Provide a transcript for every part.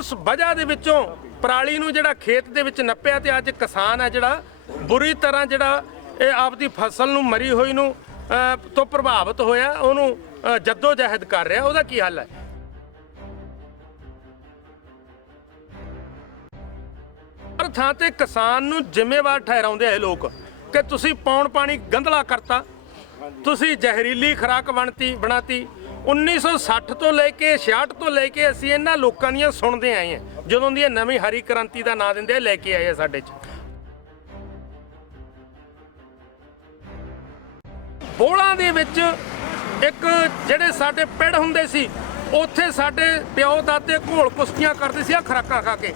ਉਸ ਵਜ੍ਹਾ ਦੇ ਵਿੱਚੋਂ ਪਰਾਲੀ ਨੂੰ ਜਿਹੜਾ ਖੇਤ ਦੇ ਵਿੱਚ ਨੱਪਿਆ ਤੇ ਅੱਜ ਕਿਸਾਨ ਹੈ ਜਿਹੜਾ ਬੁਰੀ ਤਰ੍ਹਾਂ ਜਿਹੜਾ ਇਹ ਆਪਦੀ ਫਸਲ ਨੂੰ ਮਰੀ ਹੋਈ ਨੂੰ ਤੋਂ ਪ੍ਰਭਾਵਿਤ ਹੋਇਆ, ਉਹਨੂੰ ਜੱਦੋ ਜਹਿਦ ਕਰ ਰਿਹਾ। ਉਹਦਾ ਕੀ ਹੱਲ ਹੈ? ਹਰ ਥਾਂ ਤੇ ਕਿਸਾਨ ਨੂੰ ਜ਼ਿੰਮੇਵਾਰ ਠਹਿਰਾਉਂਦੇ ਆ ਇਹ ਲੋਕ ਕਿ ਤੁਸੀਂ ਪੌਣ ਪਾਣੀ ਗੰਧਲਾ ਕਰਤਾ, ਤੁਸੀਂ ਜ਼ਹਿਰੀਲੀ ਖੁਰਾਕ ਬਣਤੀ ਬਣਾਤੀ 1960 ਤੋਂ ਲੈ ਕੇ 66 ਤੋਂ ਲੈ ਕੇ ਅਸੀਂ ਇਹਨਾਂ ਲੋਕਾਂ ਦੀਆਂ ਸੁਣਦੇ ਆਏ ਹਾਂ। ਜਦੋਂ ਦੀ ਇਹ ਨਵੀਂ ਹਰੀ ਕ੍ਰਾਂਤੀ ਦਾ ਨਾਂ ਦਿੰਦੇ ਆ, ਲੈ ਕੇ ਆਏ ਆ ਸਾਡੇ 'ਚ। ਬੋਲਾਂ ਦੇ ਵਿੱਚ ਇੱਕ ਜਿਹੜੇ ਸਾਡੇ ਪਿੰਡ ਹੁੰਦੇ ਸੀ ਉੱਥੇ ਸਾਡੇ ਪਿਓ ਦਾਦੇ ਘੋਲ ਕੁਸ਼ਤੀਆਂ ਕਰਦੇ ਸੀ ਆ ਖਰਾਕਾਂ ਖਾ ਕੇ।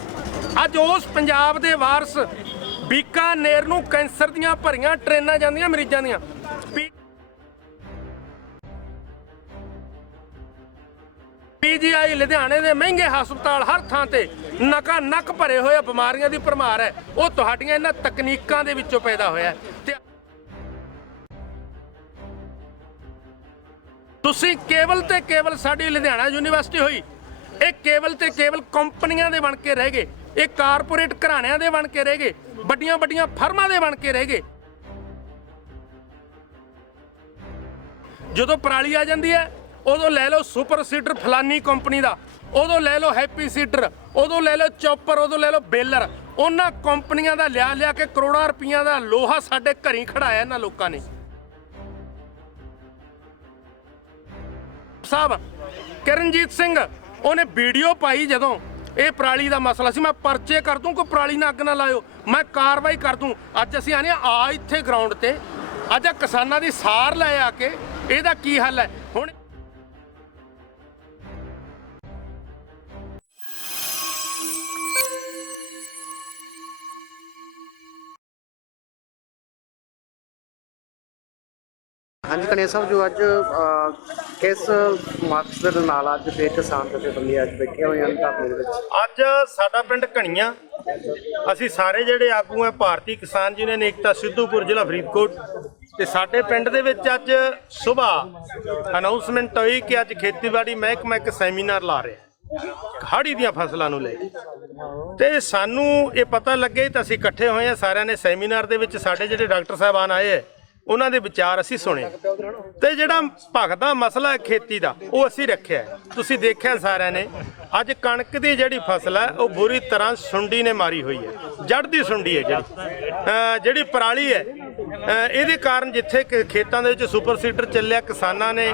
ਅੱਜ ਉਸ ਪੰਜਾਬ ਦੇ ਵਾਰਸ ਬੀਕਾਨੇਰ ਨੂੰ ਕੈਂਸਰ ਦੀਆਂ ਭਰੀਆਂ ਟ੍ਰੇਨਾਂ ਜਾਂਦੀਆਂ ਮਰੀਜ਼ਾਂ ਦੀਆਂ। ਪੀਜੀਆਈ ਲੁਧਿਆਣੇ ਦੇ ਮਹਿੰਗੇ ਹਸਪਤਾਲ ਹਰ ਥਾਂ ਤੇ ਨਕਾ ਨੱਕ ਭਰੇ ਹੋਏ ਬਿਮਾਰੀਆਂ ਦੀ ਭਰਮਾਰ ਹੈ। ਉਹ ਤੁਹਾਡੀਆਂ ਇਹਨਾਂ ਤਕਨੀਕਾਂ ਦੇ ਵਿੱਚੋਂ ਪੈਦਾ ਹੋਇਆ ਤੇ ਤੁਸੀਂ ਕੇਵਲ ਤੇ ਕੇਵਲ ਸਾਡੀ ਲੁਧਿਆਣਾ ਯੂਨੀਵਰਸਿਟੀ ਹੋਈ, ਇਹ ਕੇਵਲ ਤੇ ਕੇਵਲ ਕੰਪਨੀਆਂ ਦੇ ਬਣ ਕੇ ਰਹਿ ਗਏ, ਇਹ ਕਾਰਪੋਰੇਟ ਘਰਾਣਿਆਂ ਦੇ ਬਣ ਕੇ ਰਹਿ ਗਏ ਵੱਡੀਆਂ ਵੱਡੀਆਂ ਫਰਮਾਂ ਦੇ ਬਣ ਕੇ ਰਹਿ ਗਏ। ਜਦੋਂ ਪਰਾਲੀ ਆ ਜਾਂਦੀ ਹੈ ਉਦੋਂ ਲੈ ਲਓ ਸੁਪਰ ਸੀਡਰ ਫਲਾਨੀ ਕੰਪਨੀ ਦਾ, ਉਦੋਂ ਲੈ ਲਓ ਹੈਪੀ ਸੀਡਰ, ਉਦੋਂ ਲੈ ਲਓ ਚੌਪਰ, ਉਦੋਂ ਲੈ ਲਓ ਬੇਲਰ। ਉਹਨਾਂ ਕੰਪਨੀਆਂ ਦਾ ਲਿਆ ਲਿਆ ਕੇ ਕਰੋੜਾਂ ਰੁਪਈਆ ਦਾ ਲੋਹਾ ਸਾਡੇ ਘਰੀ ਖੜਾਇਆ ਇਹਨਾਂ ਲੋਕਾਂ ਨੇ। ਸਾਹਿਬ, ਕਿਰਨਜੀਤ ਸਿੰਘ, ਉਹਨੇ ਵੀਡੀਓ ਪਾਈ ਜਦੋਂ, ਇਹ ਪਰਾਲੀ ਦਾ ਮਸਲਾ ਸੀ। ਮੈਂ ਪਰਚੇ ਕਰ ਦੂੰ, ਕੋਈ ਪਰਾਲੀ ਨਾਲ ਅੱਗ ਨਾ ਲਾਇਓ। ਮੈਂ ਕਾਰਵਾਈ ਕਰ ਦੂੰ। ਅੱਜ ਅਸੀਂ ਆਨੇ ਆ ਇੱਥੇ ਗਰਾਊਂਡ ਤੇ। ਅੱਜ ਕਿਸਾਨਾਂ ਦੀ ਸਾਰ ਲੈ ਆ ਕੇ, ਇਹਦਾ ਕੀ ਹੱਲ ਹੈ? ਹੁਣ ਹਾਂਜੀ ਕਨੇਰ ਸਾਹਿਬ, ਜੋ ਅੱਜ ਕਿਸ ਮਕਸਦ ਨਾਲ ਅੱਜ ਫੇਰ ਕਿਸਾਨ ਜਥੇਬੰਦੀ ਅੱਜ ਬੈਠੇ ਹੋਏ ਹਨ ਧਰਨੇ ਦੇ ਵਿੱਚ? ਅੱਜ ਸਾਡਾ ਪਿੰਡ ਘਣੀਆਂ। ਅਸੀਂ ਸਾਰੇ ਜਿਹੜੇ ਆਗੂ ਆ, ਭਾਰਤੀ ਕਿਸਾਨ ਯੂਨੀਅਨ, ਏਕਤਾ ਸਿੱਧੂਪੁਰ, ਜ਼ਿਲ੍ਹਾ ਫਰੀਦਕੋਟ। ਤੇ ਸਾਡੇ ਪਿੰਡ ਦੇ ਵਿੱਚ ਅੱਜ ਸਵੇਰ ਅਨਾਉਂਸਮੈਂਟ ਹੋਈ ਕਿ ਅੱਜ ਖੇਤੀਬਾੜੀ ਮਹਿਕਮਾ ਇੱਕ ਸੈਮੀਨਾਰ ਲਾ ਰਿਹਾ ਹਾੜੀ ਦੀਆਂ ਫਸਲਾਂ ਨੂੰ ਲੈ ਕੇ। ਤੇ ਸਾਨੂੰ ਇਹ ਪਤਾ ਲੱਗੇ ਤਾਂ ਅਸੀਂ ਇਕੱਠੇ ਹੋਏ ਆ, ਸਾਰਿਆਂ ਨੇ ਸੈਮੀਨਾਰ ਦੇ ਵਿੱਚ ਸਾਡੇ ਜਿਹੜੇ ਡਾਕਟਰ ਸਾਹਿਬਾਨ ਆਏ ਹੈ ਉਹਨਾਂ ਦੇ ਵਿਚਾਰ ਅਸੀਂ ਸੁਣੇ। ਤੇ ਜਿਹੜਾ ਭਗਦਾ ਮਸਲਾ ਹੈ ਖੇਤੀ ਦਾ, ਉਹ ਅਸੀਂ ਰੱਖਿਆ ਤੁਸੀਂ ਦੇਖਿਆ ਸਾਰਿਆਂ ਨੇ ਅੱਜ ਕਣਕ ਦੀ ਜਿਹੜੀ ਫਸਲ ਹੈ, ਉਹ ਬੁਰੀ ਤਰ੍ਹਾਂ ਸੁੰਡੀ ਨੇ ਮਾਰੀ ਹੋਈ ਹੈ। ਜੜ ਦੀ ਸੁੰਡੀ ਹੈ ਜਿਹੜੀ। ਜਿਹੜੀ ਪਰਾਲੀ ਹੈ ਇਹਦੇ ਕਾਰਨ ਜਿੱਥੇ ਖੇਤਾਂ ਦੇ ਵਿੱਚ ਸੁਪਰ ਸੀਡਰ ਚੱਲਿਆ, ਕਿਸਾਨਾਂ ਨੇ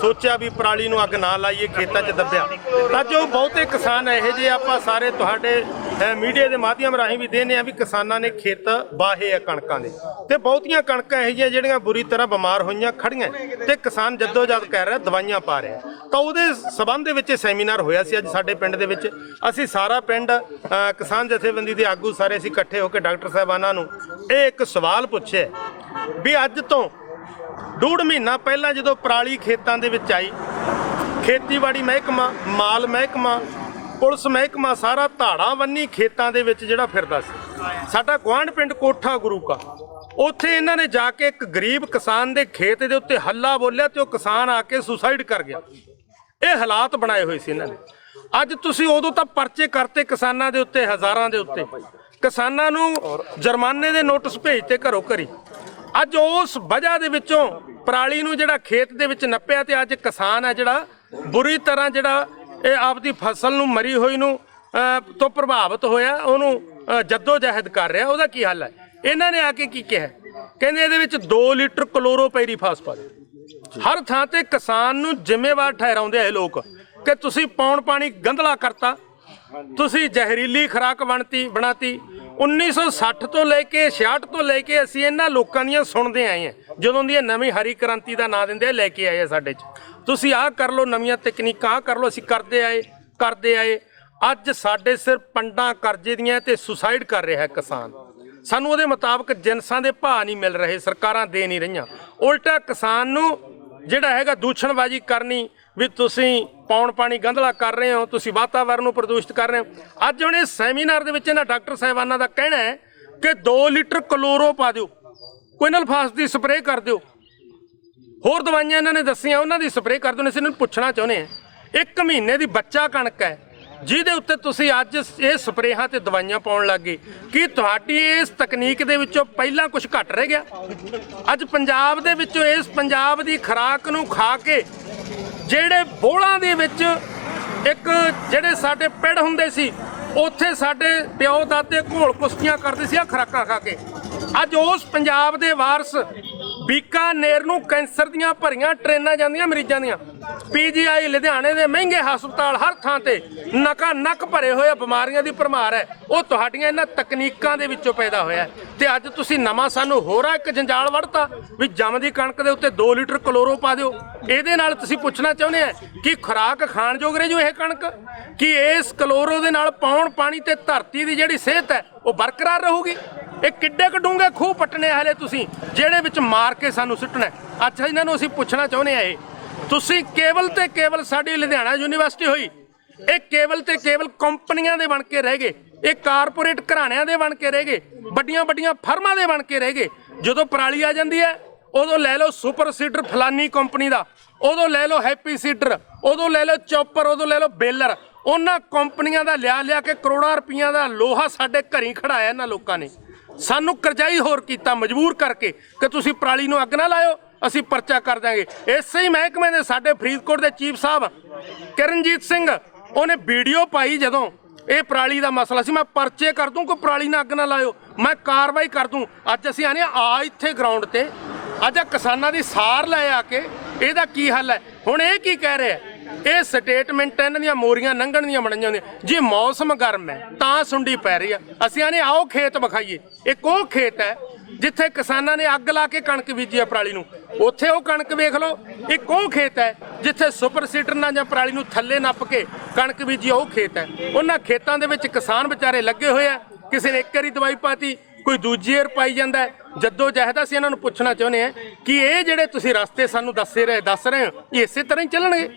ਸੋਚਿਆ ਵੀ ਪਰਾਲੀ ਨੂੰ ਅੱਗ ਨਾ ਲਾਈਏ, ਖੇਤਾਂ 'ਚ ਦੱਬਿਆ। ਤਾਂ ਜੋ ਬਹੁਤੇ ਕਿਸਾਨ ਇਹੋ ਜਿਹੇ ਆਪਾਂ ਸਾਰੇ ਤੁਹਾਡੇ ਮੀਡੀਆ ਦੇ ਮਾਧਿਅਮ ਰਾਹੀਂ ਵੀ ਦੇਨੇ ਆ ਵੀ ਕਿਸਾਨਾਂ ਨੇ ਖੇਤ ਬਾਹੇ ਆ ਕਣਕਾਂ ਦੇ। ਤੇ ਬਹੁਤੀਆਂ ਕਣਕਾਂ ਇਹੋ ਜਿਹੀਆਂ ਜਿਹੜੀਆਂ ਬੁਰੀ ਤਰ੍ਹਾਂ ਬਿਮਾਰ ਹੋਈਆਂ ਖੜੀਆਂ ਤੇ ਕਿਸਾਨ ਜੱਦੋ ਜਦ ਕਰ ਰਿਹਾ, ਦਵਾਈਆਂ ਪਾ ਰਿਹਾ। ਤਾਂ ਉਹਦੇ ਸਬੰਧ ਦੇ ਵਿੱਚ ਇਹ ਸੈਮੀਨਾਰ ਹੋਇਆ ਸੀ ਅੱਜ ਸਾਡੇ ਪਿੰਡ ਦੇ ਵਿੱਚ। ਅਸੀਂ ਸਾਰਾ ਪਿੰਡ ਅਹ ਕਿਸਾਨ ਜਥੇਬੰਦੀ ਦੇ ਆਗੂ ਸਾਰੇ ਅਸੀਂ ਇਕੱਠੇ ਹੋ ਕੇ ਡਾਕਟਰ ਸਾਹਿਬਾਨਾਂ ਨੂੰ ਇਹ ਇੱਕ ਸਵਾਲ ਪੁੱਛਿਆ ਵੀ ਅੱਜ ਤੋਂ ਡੂਢ ਮਹੀਨਾ ਪਹਿਲਾਂ ਜਦੋਂ ਪਰਾਲੀ ਖੇਤਾਂ ਦੇ ਵਿੱਚ ਆਈ, ਖੇਤੀਬਾੜੀ ਮਹਿਕਮਾ, ਮਾਲ ਮਹਿਕਮਾ, ਪੁਲਿਸ ਮਹਿਕਮਾ, ਸਾਰਾ ਧਾੜਾਂ ਬੰਨੀ ਖੇਤਾਂ ਦੇ ਵਿੱਚ ਜਿਹੜਾ ਫਿਰਦਾ ਸੀ। ਸਾਡਾ ਗੁਆਂਢ ਪਿੰਡ ਕੋਠਾ ਗੁਰੂ ਕਾ। ਉੱਥੇ ਇਹਨਾਂ ਨੇ ਜਾ ਕੇ ਇੱਕ ਗਰੀਬ ਕਿਸਾਨ ਦੇ ਖੇਤ ਦੇ ਉੱਤੇ ਹੱਲਾ ਬੋਲਿਆ ਤੇ ਉਹ ਕਿਸਾਨ ਆ ਕੇ ਸੁਸਾਈਡ ਕਰ ਗਿਆ। ਇਹ ਹਾਲਾਤ ਬਣਾਏ ਹੋਏ ਸੀ ਇਹਨਾਂ ਨੇ। ਅੱਜ ਤੁਸੀਂ ਉਦੋਂ ਤਾਂ ਪਰਚੇ ਕਰਤੇ ਕਿਸਾਨਾਂ ਦੇ ਉੱਤੇ, ਹਜ਼ਾਰਾਂ ਦੇ ਉੱਤੇ। ਕਿਸਾਨਾਂ ਨੂੰ ਜੁਰਮਾਨੇ ਦੇ ਨੋਟਿਸ ਭੇਜਤੇ ਘਰੋਂ ਘਰੀ। ਅੱਜ ਉਸ ਵਜ੍ਹਾ ਦੇ ਵਿੱਚੋਂ ਪਰਾਲੀ ਨੂੰ ਜਿਹੜਾ ਖੇਤ ਦੇ ਵਿੱਚ ਨੱਪਿਆ ਤੇ ਅੱਜ ਕਿਸਾਨ ਹੈ ਜਿਹੜਾ ਬੁਰੀ ਤਰ੍ਹਾਂ ਜਿਹੜਾ ਇਹ ਆਪਦੀ ਫਸਲ ਨੂੰ ਮਰੀ ਹੋਈ ਨੂੰ ਤੋਂ ਪ੍ਰਭਾਵਿਤ ਹੋਇਆ, ਉਹਨੂੰ ਜੱਦੋ ਜਹਿਦ ਕਰ ਰਿਹਾ। ਉਹਦਾ ਕੀ ਹੱਲ ਹੈ? ਇਹਨਾਂ ਨੇ ਆ ਕੇ ਕੀ ਕਿਹਾ? ਕਹਿੰਦੇ ਇਹਦੇ ਵਿੱਚ 2 ਲੀਟਰ ਕਲੋਰੋਪੈਰੀਫਾਸ ਪਾ ਦਿਓ। ਹਰ ਥਾਂ ਤੇ ਕਿਸਾਨ ਨੂੰ ਜ਼ਿੰਮੇਵਾਰ ਠਹਿਰਾਉਂਦੇ ਆ ਇਹ ਲੋਕ ਕਿ ਤੁਸੀਂ ਪੌਣ ਪਾਣੀ ਗੰਧਲਾ ਕਰਤਾ ਤੁਸੀਂ ਜ਼ਹਿਰੀਲੀ ਖੁਰਾਕ ਬਣਤੀ। ਬਣਾਤੀ 1960 ਤੋਂ ਲੈ ਕੇ 66 ਤੋਂ ਲੈ ਕੇ ਅਸੀਂ ਇਹਨਾਂ ਲੋਕਾਂ ਦੀਆਂ ਸੁਣਦੇ ਆਏ ਹਾਂ। ਜਦੋਂ ਦੀ ਇਹ ਨਵੀਂ ਹਰੀ ਕ੍ਰਾਂਤੀ ਦਾ ਨਾਂ ਦਿੰਦੇ ਆ, ਲੈ ਕੇ ਆਏ ਆ ਸਾਡੇ 'ਚ। ਤੁਸੀਂ ਆਹ ਕਰ ਲਓ ਨਵੀਆਂ ਤਕਨੀਕਾਂ ਆਹ ਕਰ ਲਓ ਅਸੀਂ ਕਰਦੇ ਆਏ ਕਰਦੇ ਆਏ। ਅੱਜ ਸਾਡੇ ਸਿਰ ਪੰਡਾਂ ਕਰਜ਼ੇ ਦੀਆਂ ਤੇ ਸੁਸਾਈਡ ਕਰ ਰਿਹਾ ਹੈ ਕਿਸਾਨ। ਸਾਨੂੰ ਉਹਦੇ ਮੁਤਾਬਕ ਜਿਨਸਾਂ ਦੇ ਭਾਅ ਨਹੀਂ ਮਿਲ ਰਹੇ ਸਰਕਾਰਾਂ ਦੇ ਨਹੀਂ ਰਹੀਆਂ। ਉਲਟਾ ਕਿਸਾਨ ਨੂੰ ਜਿਹੜਾ ਹੈਗਾ ਦੂਸ਼ਣਬਾਜ਼ੀ ਕਰਨੀ ਵੀ ਤੁਸੀਂ ਪੌਣ ਪਾਣੀ ਗੰਧਲਾ ਕਰ ਰਹੇ ਹੋ, ਤੁਸੀਂ ਵਾਤਾਵਰਨ ਨੂੰ ਪ੍ਰਦੂਸ਼ਿਤ ਕਰ ਰਹੇ ਹੋ। ਅੱਜ ਹੁਣ ਇਹ ਸੈਮੀਨਾਰ ਦੇ ਵਿੱਚ ਇਹਨਾਂ ਡਾਕਟਰ ਸਾਹਿਬਾਨਾਂ ਦਾ ਕਹਿਣਾ ਹੈ ਕਿ 2 ਲੀਟਰ ਕਲੋਰੋ ਪਾ ਦਿਓ, ਕੋਈ ਨਲਫਾਸ ਦੀ ਸਪਰੇਅ ਕਰ ਦਿਓ। ਹੋਰ ਦਵਾਈਆਂ ਇਹਨਾਂ ਨੇ ਦੱਸੀਆਂ, ਉਹਨਾਂ ਦੀ ਸਪਰੇਅ ਕਰ ਦਿਓ, ਅਸੀਂ ਇਹਨਾਂ ਨੂੰ ਪੁੱਛਣਾ ਚਾਹੁੰਦੇ ਹਾਂ। ਇੱਕ ਮਹੀਨੇ ਦੀ ਬੱਚਾ ਕਣਕ ਹੈ ਜਿਹਦੇ ਉੱਤੇ ਤੁਸੀਂ ਅੱਜ ਇਹ ਸਪਰੇਹਾਂ ਤੇ ਦਵਾਈਆਂ ਪਾਉਣ ਲੱਗੇ ਕੀ ਤੁਹਾਡੀ ਇਸ ਤਕਨੀਕ ਦੇ ਵਿੱਚੋਂ ਪਹਿਲਾਂ ਕੁਝ ਘਟ ਰਹਿ ਗਿਆ? ਅੱਜ ਪੰਜਾਬ ਦੇ ਵਿੱਚੋਂ ਇਸ ਪੰਜਾਬ ਦੀ ਖੁਰਾਕ ਨੂੰ ਖਾ ਕੇ ਜਿਹੜੇ ਬੋਲਾਂ ਦੇ ਵਿੱਚ ਇੱਕ ਜਿਹੜੇ ਸਾਡੇ ਪਿੜ ਹੁੰਦੇ ਸੀ, ਉੱਥੇ ਸਾਡੇ ਪਿਓ ਦਾਦੇ ਘੋਲ ਕੁਸ਼ਤੀਆਂ ਕਰਦੇ ਸੀ ਆ ਖਰਾਕਾਂ ਖਾ ਕੇ। ਅੱਜ ਉਸ ਪੰਜਾਬ ਦੇ ਵਾਰਸ ਬੀਕਾਨੇਰ ਨੂੰ ਕੈਂਸਰ ਦੀਆਂ ਭਰੀਆਂ ਟ੍ਰੇਨਾਂ ਜਾਂਦੀਆਂ, ਮਰੀਜ਼ਾਂ ਦੀਆਂ। ਪੀਜੀਆਈ ਲੁਧਿਆਣੇ ਦੇ ਮਹਿੰਗੇ ਹਸਪਤਾਲ ਹਰ ਥਾਂ ਤੇ ਨਕਾ ਨੱਕ ਭਰੇ ਹੋਏ ਬਿਮਾਰੀਆਂ ਦੀ ਭਰਮਾਰ ਹੈ। ਉਹ ਤੁਹਾਡੀਆਂ ਇਹਨਾਂ ਤਕਨੀਕਾਂ ਦੇ ਵਿੱਚੋਂ ਪੈਦਾ ਹੋਇਆ ਹੈ। ਤੇ ਅੱਜ ਤੁਸੀਂ ਨਵਾਂ ਸਾਨੂੰ ਹੋਰ ਇੱਕ ਜੰਜਾਲ ਵੜਤਾ ਵੀ ਜੰਮਦੀ ਕਣਕ ਦੇ ਉੱਤੇ 2 ਲੀਟਰ ਕਲੋਰੋ ਪਾ ਦਿਓ। ਇਹਦੇ ਨਾਲ ਤੁਸੀਂ ਪੁੱਛਣਾ ਚਾਹੁੰਦੇ ਆ ਕਿ ਖੁਰਾਕ ਖਾਣ ਯੋਗ ਰਹੇ ਜੋ ਇਹ ਕਣਕ? ਕਿ ਇਸ ਕਲੋਰੋ ਦੇ ਨਾਲ ਪਾਉਣ ਪਾਣੀ ਤੇ ਧਰਤੀ ਦੀ ਜਿਹੜੀ ਸਿਹਤ ਹੈ, ਉਹ ਬਰਕਰਾਰ ਰਹੂਗੀ? ਇਹ ਕਿੱਡੇ ਕਡੂੰਗੇ ਖੂਹ ਪੱਟਣੇ ਹਲੇ ਤੁਸੀਂ, ਜਿਹੜੇ ਵਿੱਚ ਮਾਰ ਕੇ ਸਾਨੂੰ ਸੁੱਟਣਾ ਹੈ। ਅੱਛਾ, ਇਹਨਾਂ ਨੂੰ ਅਸੀਂ ਪੁੱਛਣਾ ਚਾਹੁੰਦੇ ਆ ਇਹ। ਤੁਸੀਂ ਕੇਵਲ ਤੇ ਕੇਵਲ ਸਾਡੀ ਲੁਧਿਆਣਾ ਯੂਨੀਵਰਸਿਟੀ ਹੋਈ, ਇਹ ਕੇਵਲ ਤੇ ਕੇਵਲ ਕੰਪਨੀਆਂ ਦੇ ਬਣ ਕੇ ਰਹਿ ਗਏ, ਇਹ ਕਾਰਪੋਰੇਟ ਘਰਾਣਿਆਂ ਦੇ ਬਣ ਕੇ ਰਹਿ ਗਏ ਵੱਡੀਆਂ ਵੱਡੀਆਂ ਫਰਮਾਂ ਦੇ ਬਣ ਕੇ ਰਹਿ ਗਏ। ਜਦੋਂ ਪਰਾਲੀ ਆ ਜਾਂਦੀ ਹੈ, ਉਦੋਂ ਲੈ ਲਓ ਸੁਪਰ ਸੀਡਰ ਫਲਾਨੀ ਕੰਪਨੀ ਦਾ, ਉਦੋਂ ਲੈ ਲਓ ਹੈਪੀ ਸੀਡਰ, ਉਦੋਂ ਲੈ ਲਓ ਚੌਪਰ, ਉਦੋਂ ਲੈ ਲਓ ਬੇਲਰ। ਉਹਨਾਂ ਕੰਪਨੀਆਂ ਦਾ ਲਿਆ ਲਿਆ ਕੇ ਕਰੋੜਾਂ ਰੁਪਈਆਂ ਦਾ ਲੋਹਾ ਸਾਡੇ ਘਰੀ ਖੜਾਇਆ ਇਹਨਾਂ ਲੋਕਾਂ ਨੇ। ਸਾਨੂੰ ਕਰਜ਼ਾਈ ਹੋਰ ਕੀਤਾ ਮਜਬੂਰ ਕਰਕੇ ਕਿ ਤੁਸੀਂ ਪਰਾਲੀ ਨੂੰ ਅੱਗ ਨਾ ਲਾਇਓ, ਅਸੀਂ ਪਰਚਾ ਕਰ ਦਾਂਗੇ ਇਸੇ ਹੀ ਮਹਿਕਮੇ ਦੇ ਸਾਡੇ ਫਰੀਦਕੋਟ ਦੇ ਚੀਫ ਸਾਹਿਬ ਕਿਰਨਜੀਤ ਸਿੰਘ, ਉਹਨੇ ਵੀਡੀਓ ਪਾਈ ਜਦੋਂ ਇਹ ਪਰਾਲੀ ਦਾ ਮਸਲਾ ਸੀ। ਮੈਂ ਪਰਚੇ ਕਰ ਦੂੰ ਕੋਈ ਪਰਾਲੀ ਨਾਲ ਅੱਗ ਨਾ ਲਾਇਓ, ਮੈਂ ਕਾਰਵਾਈ ਕਰ ਦੂੰ। ਅੱਜ ਅਸੀਂ ਆਨੇ ਆ ਇੱਥੇ ਗਰਾਊਂਡ ਤੇ। ਅੱਜ ਕਿਸਾਨਾਂ ਦੀ ਸਾਰ ਲੈ ਆ ਕੇ, ਇਹਦਾ ਕੀ ਹੱਲ ਹੈ? ਹੁਣ ਇਹ ਕੀ ਕਹਿ ਰਿਹਾ ਇਹ ਸਟੇਟਮੈਂਟ ਇਹਨਾਂ ਦੀਆਂ ਮੋਰੀਆਂ ਲੰਘਣ ਦੀਆਂ ਬਣੀਆਂ ਹੁੰਦੀਆਂ। ਜੇ ਮੌਸਮ ਗਰਮ ਹੈ, ਤਾਂ ਸੁੰਡੀ ਪੈ ਰਹੀ ਆ। ਅਸੀਂ ਆਨੇ ਆਓ ਖੇਤ ਵਿਖਾਈਏ। ਇੱਕ ਉਹ ਖੇਤ ਹੈ, ਜਿੱਥੇ ਕਿਸਾਨਾਂ ਨੇ ਅੱਗ ਲਾ ਕੇ ਕਣਕ ਬੀਜੀ ਆ ਪਰਾਲੀ ਨੂੰ। ਉੱਥੇ ਉਹ ਕਣਕ ਵੇਖ ਲਓ। ਇੱਕ ਉਹ ਖੇਤ ਹੈ, ਜਿੱਥੇ ਸੁਪਰ ਸੀਡਰ ਨਾਲ ਜਾਂ ਪਰਾਲੀ ਨੂੰ ਥੱਲੇ ਨੱਪ ਕੇ ਕਣਕ ਬੀਜੀ ਉਹ ਖੇਤ ਹੈ। ਉਹਨਾਂ ਖੇਤਾਂ ਦੇ ਵਿੱਚ ਕਿਸਾਨ ਵਿਚਾਰੇ ਲੱਗੇ ਹੋਏ ਆ। ਕਿਸੇ ਨੇ ਇੱਕ ਵਾਰੀ ਦਵਾਈ ਪਾਤੀ, ਕੋਈ ਦੂਜੀ ਏਰ ਪਾਈ ਜਾਂਦਾ ਜਦੋਂ ਜੱਦੋ ਜਹਿਦ ਅਸੀਂ ਇਹਨਾਂ ਨੂੰ ਪੁੱਛਣਾ ਚਾਹੁੰਦੇ ਆ ਕਿ ਇਹ ਜਿਹੜੇ ਤੁਸੀਂ ਰਸਤੇ ਸਾਨੂੰ ਦੱਸੇ ਰਹੇ, ਦੱਸ ਰਹੇ ਹੋ, ਇਹ ਇਸੇ ਤਰ੍ਹਾਂ ਹੀ ਚੱਲਣਗੇ?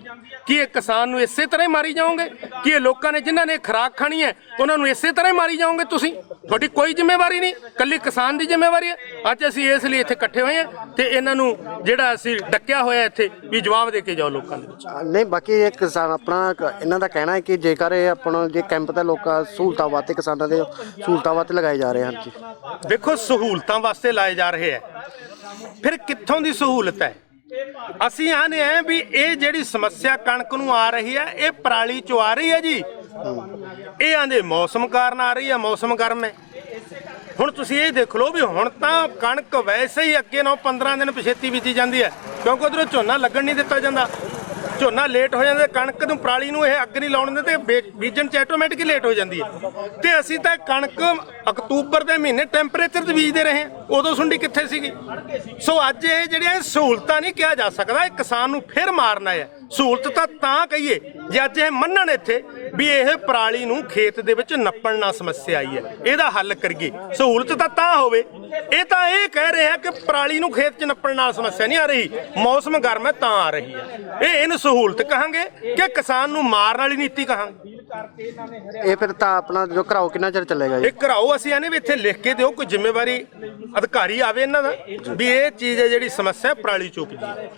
ਕਿ ਇਹ ਕਿਸਾਨ ਨੂੰ ਇਸੇ ਤਰ੍ਹਾਂ ਹੀ ਮਾਰੀ ਜਾਓਗੇ? ਕਿ ਇਹ ਲੋਕਾਂ ਨੇ ਜਿਨ੍ਹਾਂ ਨੇ ਖੁਰਾਕ ਖਾਣੀ ਹੈ ਉਹਨਾਂ ਨੂੰ ਇਸੇ ਤਰ੍ਹਾਂ ਹੀ ਮਾਰੀ ਜਾਓਗੇ ਤੁਸੀਂ? ਤੁਹਾਡੀ ਕੋਈ ਜ਼ਿੰਮੇਵਾਰੀ ਨਹੀਂ ਕੱਲੀ ਕਿਸਾਨ ਦੀ ਜ਼ਿੰਮੇਵਾਰੀ ਹੈ। ਅੱਜ ਅਸੀਂ ਇਸ ਲਈ ਇੱਥੇ ਇਕੱਠੇ ਹੋਏ ਹਾਂ ਤੇ ਇਹਨਾਂ ਨੂੰ ਜਿਹੜਾ ਅਸੀਂ ਡੱਕਿਆ ਹੋਇਆ ਇੱਥੇ ਵੀ ਜਵਾਬ ਦੇ ਕੇ ਜਾਓ ਲੋਕਾਂ ਦੇ ਵਿੱਚ। ਨਹੀਂ ਬਾਕੀ ਇਹ ਕਿਸਾਨ ਆਪਣਾ ਇਹਨਾਂ ਦਾ ਕਹਿਣਾ ਹੈ ਕਿ ਜੇਕਰ ਇਹ ਆਪਣਾ ਜੇ ਕੈਂਪ ਤੇ ਲੋਕਾਂ ਸਹੂਲਤਾਂ ਵਾਸਤੇ ਕਿਸਾਨਾਂ ਦੇ ਸਹੂਲਤਾਂ ਵਾਸਤੇ ਲਗਾਏ ਜਾ ਰਹੇ ਹਨ ਜੀ। ਦੇਖੋ ਸਹੂਲਤਾਂ ਵਾਸਤੇ ਲਾਏ ਜਾ ਰਹੇ ਹੈ। ਫਿਰ ਕਿੱਥੋਂ ਦੀ ਸਹੂਲਤ ਹੈ? ਅਸੀਂ ਆਨੇ ਆ ਵੀ ਇਹ ਜਿਹੜੀ ਸਮੱਸਿਆ ਕਣਕ ਨੂੰ ਆ ਰਹੀ ਹੈ, ਇਹ ਪਰਾਲੀ ਚੋਂ ਆ ਰਹੀ ਹੈ ਜੀ। ਇਹ ਆਂਦੇ ਮੌਸਮ ਕਾਰਨ ਆ ਰਹੀ ਹੈ, ਮੌਸਮ ਗਰਮ ਹੈ। ਹੁਣ ਤੁਸੀਂ ਇਹ ਦੇਖ ਲਓ ਵੀ ਹੁਣ ਤਾਂ ਕਣਕ ਵੈਸੇ ਹੀ ਅੱਗੇ ਨਾਲੋਂ 15 ਦਿਨ ਪਿਛੇਤੀ ਬੀਜੀ ਜਾਂਦੀ ਹੈ, ਕਿਉਂਕਿ ਉਧਰੋਂ ਝੋਨਾ ਲੱਗਣ ਨਹੀਂ ਦਿੱਤਾ ਜਾਂਦਾ। ਝੋਨਾ ਲੇਟ ਹੋ ਜਾਂਦਾ, ਕਣਕ ਨੂੰ ਪਰਾਲੀ ਨੂੰ ਇਹ ਅੱਗ ਨਹੀਂ ਲਾਉਣ ਦਿੰਦੇ ਤੇ ਬੇ- ਬੀਜਣ ਚ ਆਟੋਮੈਟਿਕ ਲੇਟ ਹੋ ਜਾਂਦੀ ਹੈ। ਤੇ ਅਸੀਂ ਤਾਂ ਕਣਕ ਅਕਤੂਬਰ ਦੇ ਮਹੀਨੇ ਟੈਂਪਰੇਚਰ 'ਚ ਬੀਜਦੇ ਰਹੇ ਹਾਂ। ਉਦੋਂ ਸੁੰਡੀ ਕਿੱਥੇ ਸੀਗੀ? ਸੋ ਅੱਜ ਇਹ ਜਿਹੜੀਆਂ ਸਹੂਲਤਾਂ ਨਹੀਂ ਕਿਹਾ ਜਾ ਸਕਦਾ, ਇਹ ਕਿਸਾਨ ਨੂੰ ਫਿਰ ਮਾਰਨਾ ਹੈ। ਸਹੂਲਤ ਤਾਂ ਤਾਂ ਕਹੀਏ, ਜੇ ਅੱਜ ਇਹ ਮੰਨਣ ਇੱਥੇ ਵੀ ਇਹ ਪਰਾਲੀ ਨੂੰ ਖੇਤ ਦੇ ਵਿੱਚ ਨੱਪਣ ਨਾਲ ਸਮੱਸਿਆ ਆਈ ਹੈ, ਇਹਦਾ ਹੱਲ ਕਰੀਏ। ਸਹੂਲਤ ਤਾਂ ਤਾਂ ਹੋਵੇ। ਇਹ ਤਾਂ ਇਹ ਕਹਿ ਰਿਹਾ ਕਿ ਪਰਾਲੀ ਨੂੰ ਖੇਤ 'ਚ ਨੱਪਣ ਨਾਲ ਸਮੱਸਿਆ ਨਹੀਂ ਆ ਰਹੀ। ਮੌਸਮ ਗਰਮ ਹੈ, ਤਾਂ ਆ ਰਹੀ ਹੈ। ਇਹ ਇਹਨੂੰ ਸਹੂਲਤ ਕਹਾਂਗੇ ਕਿ ਕਿਸਾਨ ਨੂੰ ਮਾਰਨ ਵਾਲੀ ਨੀਤੀ ਕਹਾਂਗੇ। ਇਹ ਫਿਰ ਤਾਂ ਆਪਣਾ ਜੋ ਘਰਾਓ ਕਿੰਨਾ ਚਿਰ ਚੱਲੇਗਾ ਜੀ? ਇਹ ਘਰਾਓ ਅਸੀਂ ਆਨੇ ਵੀ ਇੱਥੇ ਲਿਖ ਕੇ ਦਿਓ ਕੋਈ ਜ਼ਿੰਮੇਵਾਰੀ ਅਧਿਕਾਰੀ ਆਵੇ ਇਹਨਾਂ ਦਾ ਵੀ ਇਹ ਚੀਜ਼ ਹੈ ਜਿਹੜੀ ਸਮੱਸਿਆ ਪਰਾਲੀ ਚੁੱਕਦੀ ਹੈ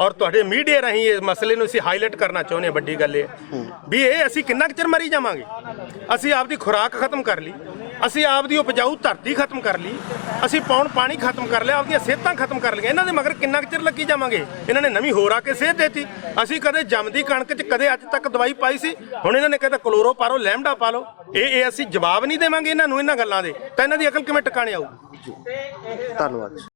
ਔਰ ਤੁਹਾਡੇ ਮੀਡੀਆ ਰਾਹੀਂ ਇਸ ਮਸਲੇ ਨੂੰ ਅਸੀਂ ਹਾਈਲਾਈਟ ਕਰਨਾ ਚਾਹੁੰਦੇ ਹਾਂ ਵੱਡੀ ਗੱਲ ਇਹ। ਹੈ ਵੀ ਇਹ ਅਸੀਂ ਕਿੰਨਾ ਕੁ ਚਿਰ ਮਰੀ ਜਾਵਾਂਗੇ? ਅਸੀਂ ਆਪਦੀ ਖੁਰਾਕ ਖਤਮ ਕਰ ਲਈ। ਅਸੀਂ ਆਪ ਦੀ ਉਪਜਾਊ ਧਰਤੀ ਖਤਮ ਕਰ ਲਈ। ਅਸੀਂ ਪੌਣ ਪਾਣੀ ਖਤਮ ਕਰ ਲਿਆ, ਆਪਦੀਆਂ ਸਿਹਤਾਂ ਖਤਮ ਕਰ ਲਈਆਂ। ਇਹਨਾਂ ਦੇ ਮਗਰ ਕਿੰਨਾ ਕੁ ਚਿਰ ਲੱਗੀ ਜਾਵਾਂਗੇ? ਇਹਨਾਂ ਨੇ ਨਵੀਂ ਹੋਰ ਆ ਕੇ ਸਿਹਤ ਦੇਤੀ। ਅਸੀਂ ਕਦੇ ਜੰਮਦੀ ਕਣਕ 'ਚ ਕਦੇ ਅੱਜ ਤੱਕ ਦਵਾਈ ਪਾਈ ਸੀ। ਹੁਣ ਇਹਨਾਂ ਨੇ ਕਹਿੰਦਾ ਕਲੋਰੋ ਪਾ ਲਓ ਲੈਮਡਾ ਪਾ ਲਓ। ਇਹ ਇਹ ਅਸੀਂ ਜਵਾਬ ਨਹੀਂ ਦੇਵਾਂਗੇ ਇਹਨਾਂ ਨੂੰ, ਇਹਨਾਂ ਗੱਲਾਂ ਦੇ। ਤਾਂ ਇਹਨਾਂ ਦੀ ਅਕਲ ਕਿਵੇਂ ਟਿਕਾਣੇ ਆਊ? ਧੰਨਵਾਦ